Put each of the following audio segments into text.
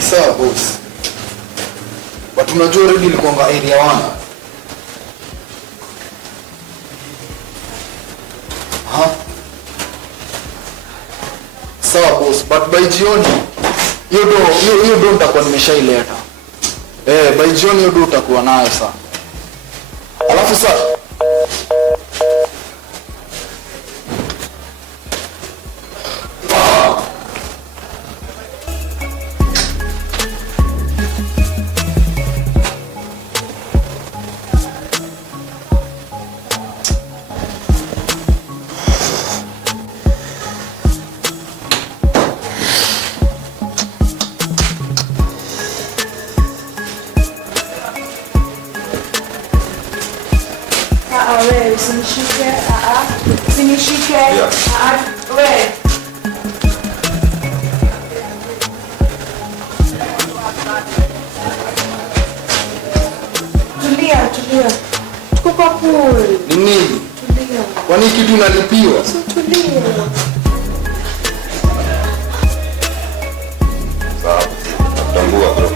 Sawa boss. But unajua already ilikuwa area 1. Sawa boss, but by jioni hiyo ndo nitakuwa nimeshaileta. By jioni hiyo ndo utakuwa nayo sasa. Alafu sasa wewe usinishike, usinishike. Wewe. Tulia. Tuko kwa pool. Ni nini? Tulia. Kwani kitu unalipiwa? Tulia. Sawa. Tambua bro.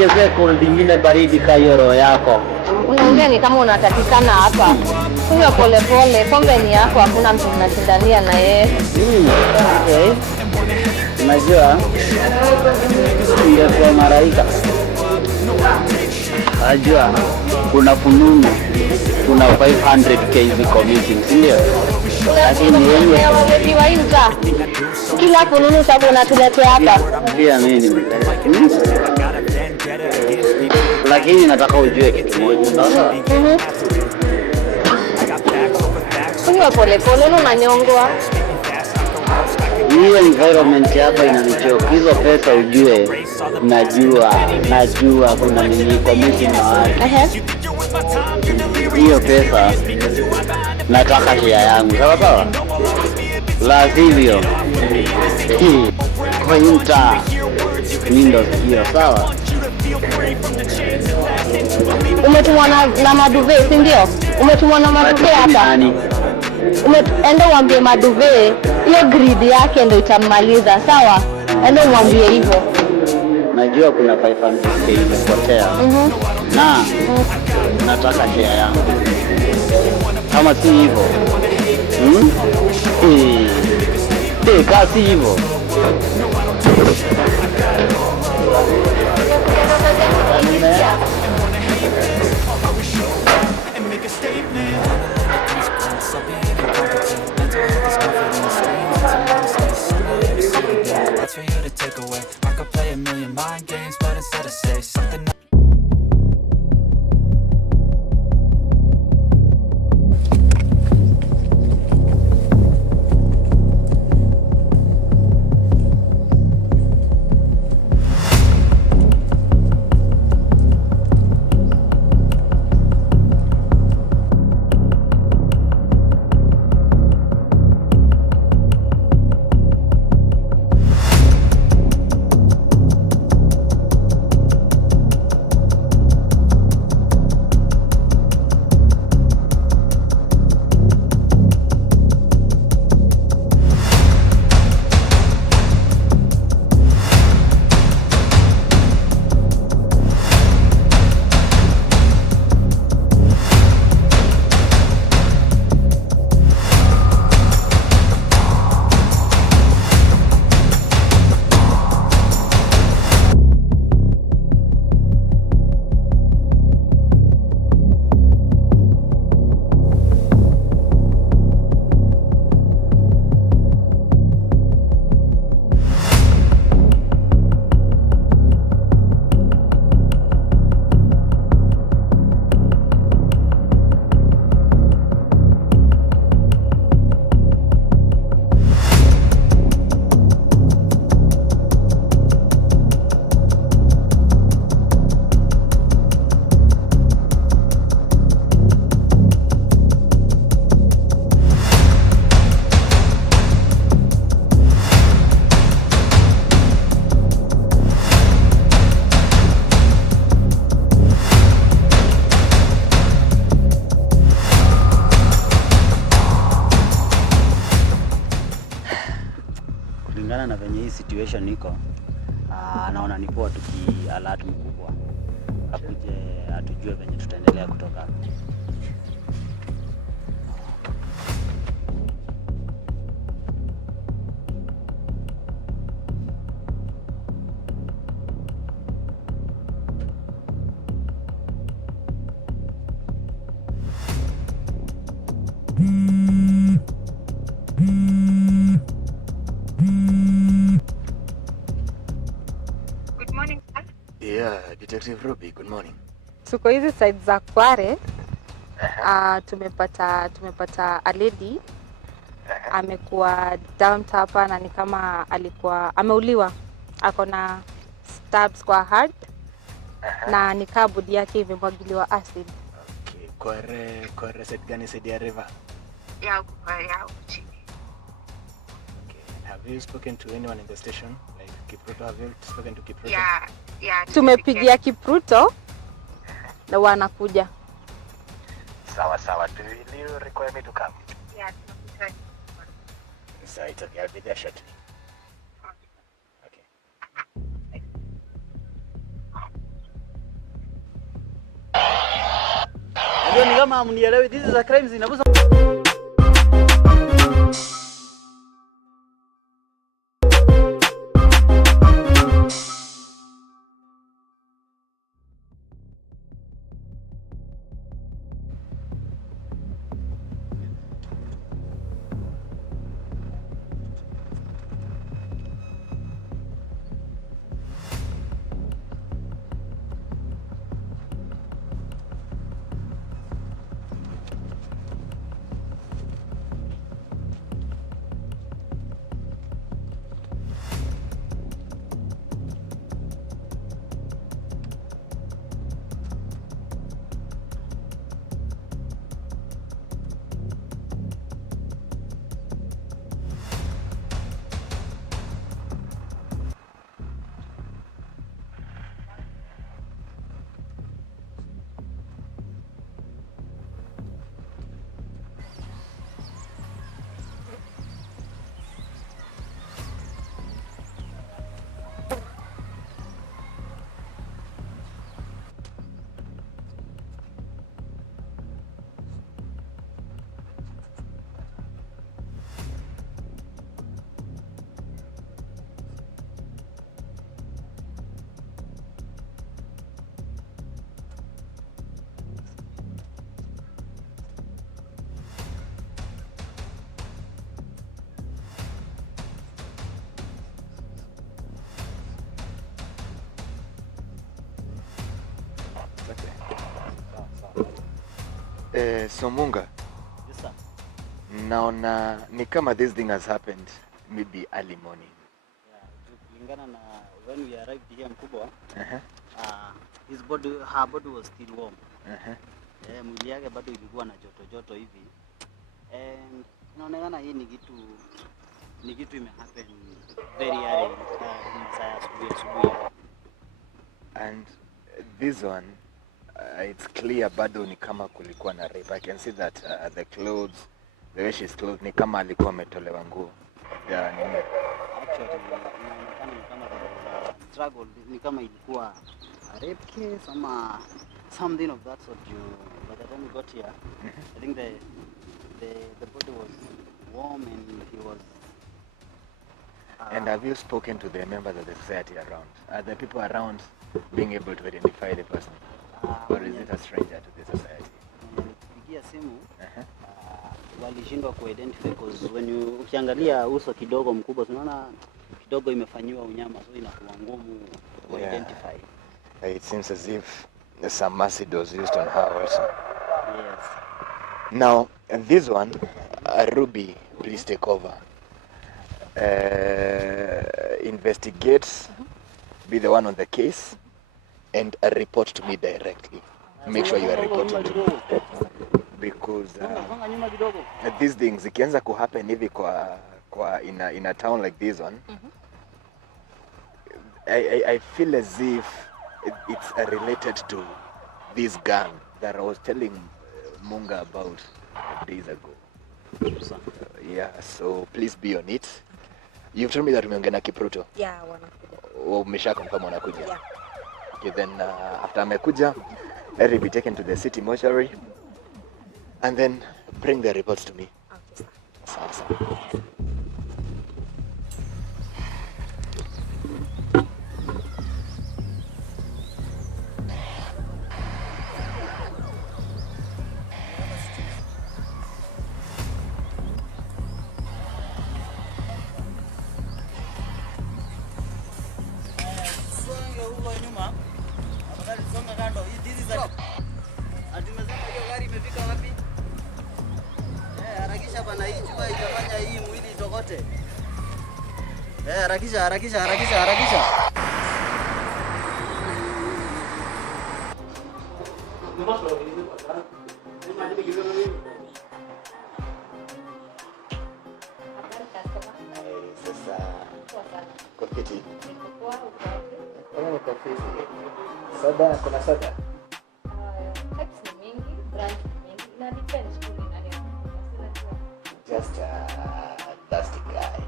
niongezee cold nyingine baridi kwa hiyo roho yako. Unaongea ni kama unatakikana hapa. Kunywa pole pole, pombe ni yako, hakuna mtu mnashindania na yeye. Okay. Unajua ingekuwa maraika. Najua kuna fununu, kuna 500k ziko missing, si ndio? Lakini yeye wameviwainza kila fununu sababu unatuletea hapa. Pia mimi. Lakini nataka ujue kitu moja. Kunywa pole pole, unanyongwa. Hiyo environment hapa inanichoka. Hizo pesa ujue, najua kuna nini committee na watu. Hiyo pesa nataka share yangu. Sawa? La sivyo. Kwa inta Windows hiyo, sawa? Umetumwa na maduve, si ndio? Umetumwa na maduve hapa. Enda uambie maduve hiyo grid yake ndio itamaliza, sawa? Enda uambie hivyo. Najua kuna 500k imepotea. Na nataka share yangu. Kama si hivyo. Kasi hivyo. That's for you to take away. I could play a million mind games, but instead I say something. Kulingana na venye hii situation iko, naona ni poa alert mkubwa akuje atujue venye tutaendelea kutoka. Detective Ruby, good morning. Tuko hizi side za Kware. Tumepata a lady amekuwa dumped hapa na ni kama alikuwa ameuliwa. Ako na stabs kwa heart na ni kama body yake imemwagiliwa acid. Okay, Kware side gani, side ya river? Ya chini. Okay, have you spoken to anyone in the station? Like Kipruto, have you spoken to Kipruto? Yeah. Tumepigia Kipruto na wanakuja. Sawa. Do you require me to come? Yeah, So it's okay, I'll be there shortly. Okay. kama hamnielewi, this is a crime zinabuza. So Munga, Yes sir. naona ni kama this thing has happened maybe early morning. Yeah, kulingana na when we arrived here mkubwa, Uh-huh. her body was still warm. Uh-huh. Mwili yake bado ilikuwa na joto hivi. And inaonekana hii ni kitu imehappen very early, saa asubuhi. And this one, it's clear bado ni kama kulikuwa na rape. I can see that the clothes, the way she's clothed, ni kama alikuwa ametolewa nguo. Yeah, Actually, inaonekana ni kama struggle, ni kama ilikuwa a rape case ama something of that sort. By the time we got here, I think the body was warm and he was. And have you spoken to the members of the society around? Are the people around being able to identify the person? Or is it a stranger to the society? Nikipigia simu walishindwa kuidentify because ukiangalia uso kidogo mkubwa tunaona kidogo imefanyiwa unyama, so inakuwa ngumu kuidentify. It seems as if some acid was used on her also. Yes. Now, this one, Ruby, please take over. Investigate, be the one on the case, and report to me directly. Make sure you are reporting to me. Because these things zikianza kuhappen hivi kwa in a town like this one, I feel as if it's related to this gang that I was telling Munga about days ago. Yeah, so please be on it. You've told me that umeongea na Kipruto. Yeah, wanakuja. Umesha confirm wanakuja. Yeah. Okay, then after amekuja, let it be taken to the city mortuary and then bring the reports to me. Okay, sir. Sawa. Harakisha. Sasa kofiti. Soda, kuna soda? Just a thirsty guy.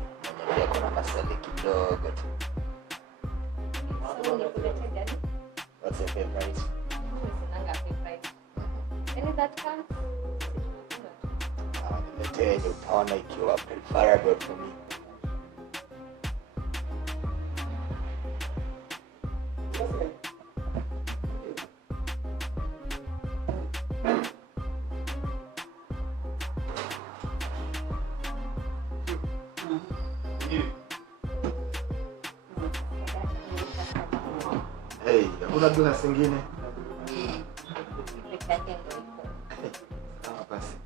Mwenye kuna maswali kidogo tu. What's your favorite? Any that comes? Niletee yenye utaona ikiwa preferable for me. Hey, kuna glass nyingine? Ah, basi.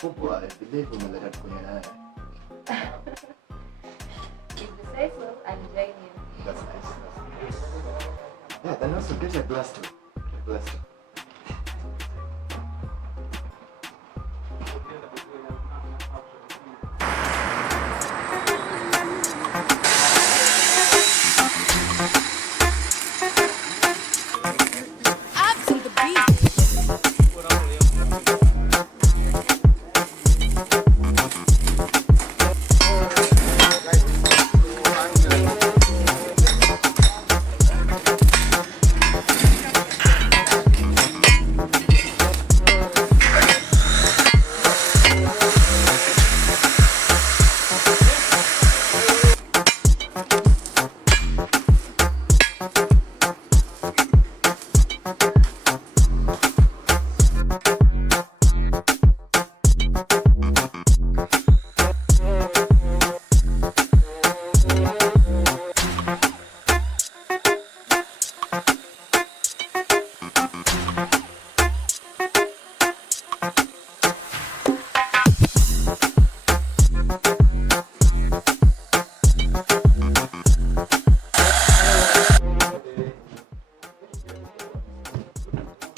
Kubwa, I believe umeleta tukunywe naye. If you say so, I'll join you. That's nice. Yeah, then also get a glass too. A glass too.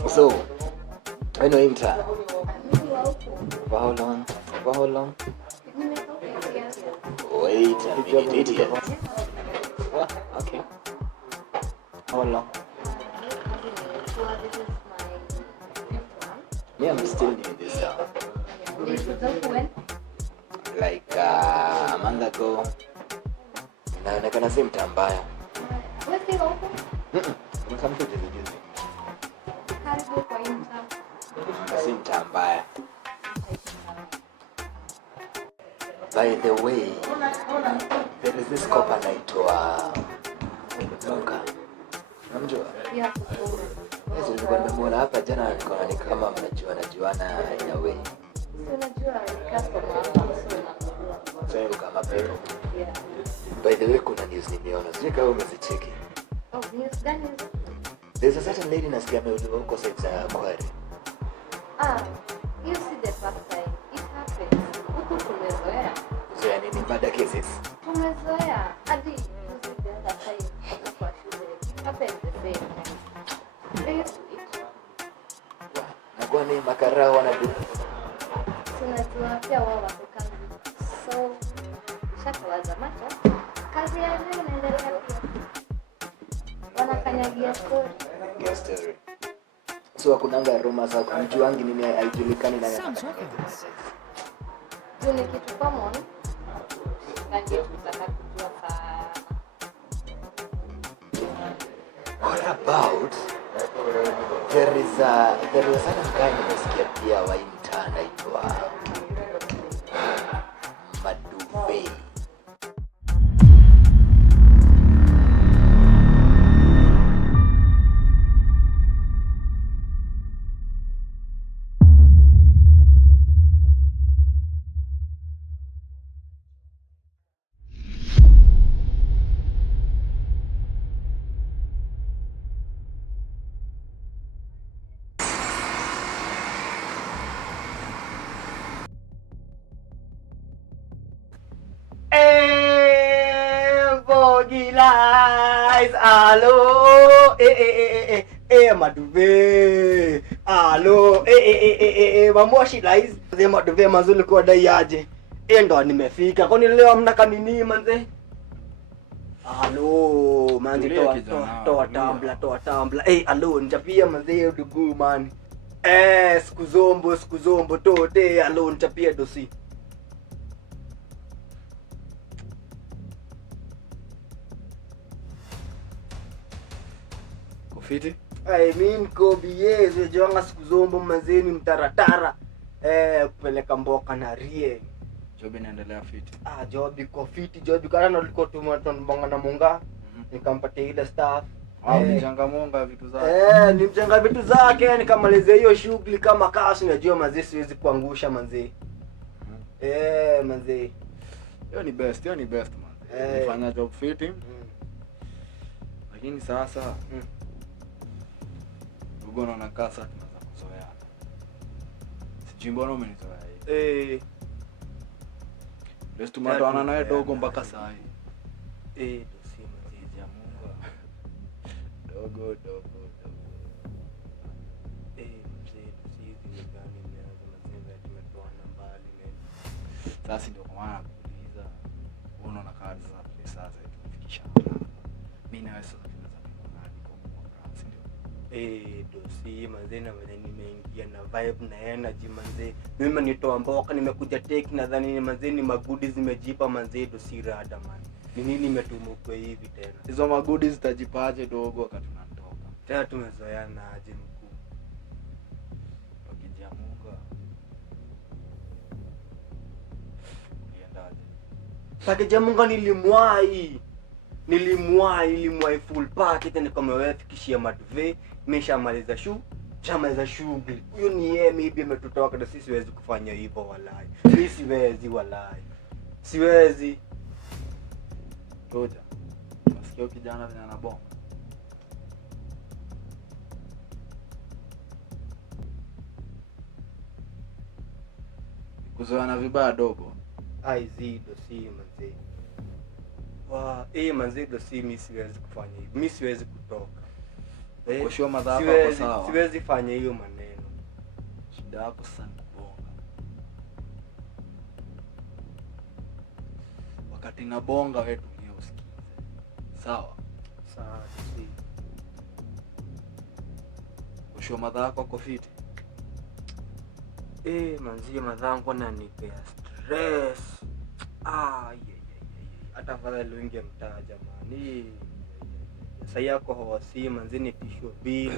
So, anyway, Mta. For how long? For how long? Wait a minute, idiot. What? Okay. How long? Me, I'm still new in this town. Like a month ago. Naonekana si mtaa mbaya. Umesema juzi. Si mtaa mbaya. By the way, there is this cop anaitwa Munga. Unamjua? Yeah. Yes, nilikuwa nimemuona hapa jana, nilikuwa ni kama mnajuana in a way. Unajua customer wangu Sasa kama pepo. Yeah. By the way, kuna news nimeona. Sijui kama umezicheki. Oh, news gani? There's a certain lady nasikia ameuliwa huko side za Kware. You see the first time. It happens. Huku tumezoea. So yani ni murder cases. Tumezoea. Hadi you see the other time. Kwa shule. It happens the same time. They used to eat. Nakuwa ni makarao wanadu. Tunajua pia wao wako kazi. So, shakawaza macho. Kazi ya leo inaendelea pia. Wanakanyagia story. Get story. So hakunanga rumors za kumjuangi nini haijulikani na Juu ni kitu common. Nange tutaka kujua sana. What about there is a certain guy nimesikia pia wa mtaa anaitwa Maduve. Allo, Maduve. Allo, Mamoshi guys. Ze Maduve mazuri kwa dai aje. Ndo nimefika. Kwani leo hamna kanini manze? Allo, manze toa tumbler. Allo, nichapia manze udugu man. Siku zombo tote. Allo, nichapia dosi. fiti? I mean Kobe joanga siku zombo mazeni mtaratara. Kupeleka mboka na rie. Job inaendelea fiti. Job iko fiti, job kana nilikuwa tumbonga na Munga. Nikampatia ile staff. Mchanga Munga vitu zake. Ni mchanga vitu zake, nikamalizia hiyo shughuli kama kazi unajua manzi siwezi kuangusha manzi. Manzi. Hiyo ni best man. Nifanya job fiti. Lakini sasa Dogo na nakaa sasa tunaanza kuzoea. Sijui mbona umenizoea hii. Let's tumatoana naye Dogo mpaka saa hii. Si manzi ya Mungu. Dogo. Sasa ndio kwa maana nakuuliza unaona kazi za pesa tumefikisha. Mimi na wewe sasa tunaweza kuona hadi kwa mwaka, ndio. Dosi manze na vile nimeingia na vibe na energy manze. Mimi nitoa mboka nimekuja take nadhani manze ni magudi zimejipa manze dosi rada man. Ni nini nimetumu kwa hivi tena? Hizo magudi zitajipaje Dogo wakati tunatoka? Tena tumezoeana aje mkuu. Wakija Mungu. Niendaje? Pakija Mungu nilimwai full packet nikamweka fikishia Maduve, nimeshamaliza shughuli. Huyo ni yeye maybe ametutoka na sisi siwezi kufanya hivyo walai. Mimi siwezi walai. Siwezi. Ngoja. Nasikia kijana vijana bonga. Kuzoana vibaya Dogo. Zido si manze. Manze dosi mimi siwezi kufanya hivyo. Mimi siwezi kutoka. Kushua madhara kwa sawa. Siwezi fanya hiyo maneno. Shida yako sana bonga. Wakati na bonga wewe tumie usikize. Sawa? Sawa si. Kushua madhara kwa fiti. Manzi madhangu ananipea stress. Hata fadhali wengi mtaa jamani. Sasa yako hawasi manzi ni tisho bill.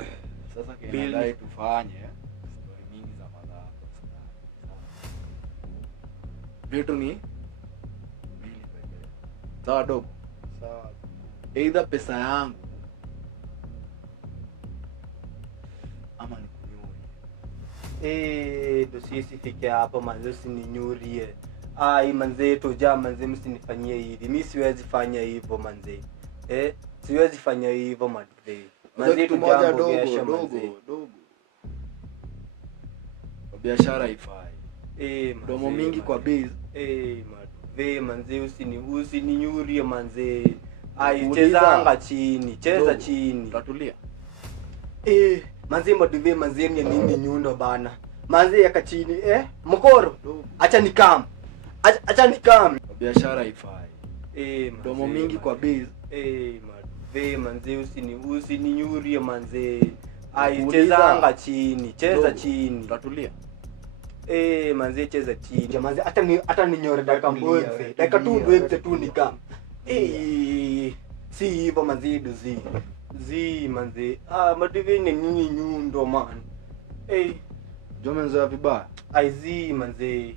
Sasa kinadai tufanye story mingi za madhara. Vitu ni mbili pekee. Sawa Dogo? Sawa. Either pesa yangu ama nikunywe. Dosi sifike hapo manzi usininyurie. Manze toja manze msinifanyie hivi. Mimi siwezi fanya hivyo manze. Siwezi fanya hivyo Maduve. Manze toja Dogo. Kwa biashara ifai. Domo mingi kwa biz. Maduve manze usininyurie manze. Chezanga chini, cheza chini. Tatulia. Manze Maduve manze ni nini nyundo bana. Manze yaka chini mkoro. Acha nikam. Kwa biashara ifai. Domo mingi kwa biz. Maduve manze usininyurie manze. Chezanga chini, cheza chini. Tatulia. Manze cheza chini. Manze hata ninyore dakika moja. Dakika tu ndio tu nikam. Si hivyo manze dozi. Manze. Maduve ni nini nyundo man. Jomenzo vibaya. Manze.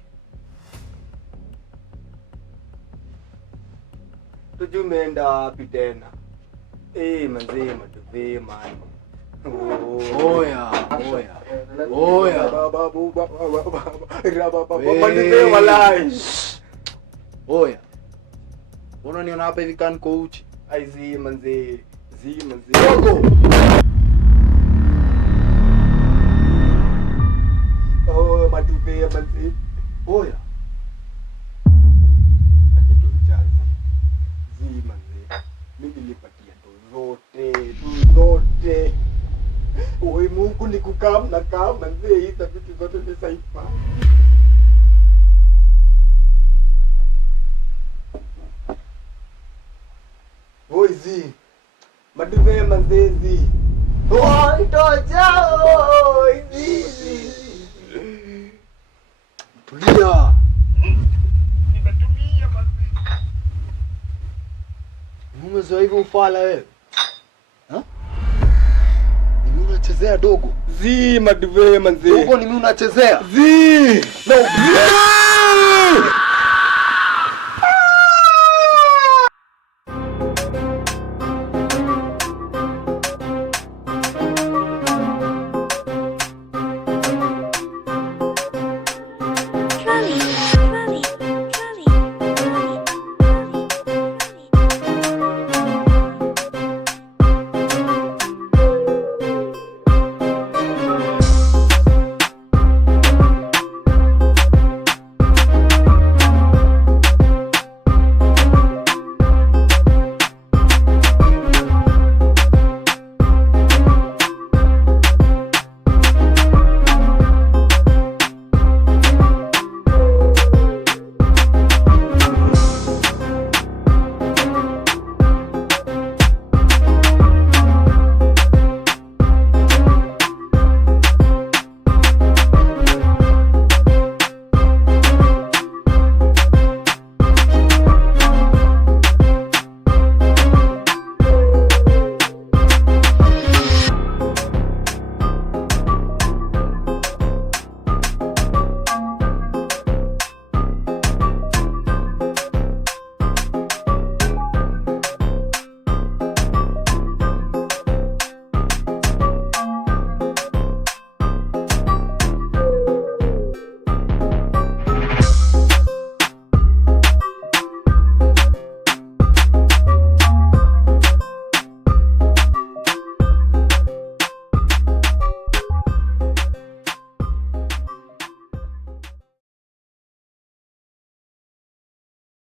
Tujumeenda wapi tena? Manze Maduve man. Oya. Maduve walai. Oya. Unaniona hapa hivi kan coach? Manze. Dogo. Maduve manze. Oya. Manze. Mimi nilipatia tu zote. Mungu ni kukam na kam manze hizo vitu zote ni saifa. Maduve manze toja Tulia. Nimetulia manze. Umezoea hivyo ufala wewe? unachezea dogo. Maduve manze. Dogo ni mimi unachezea. No.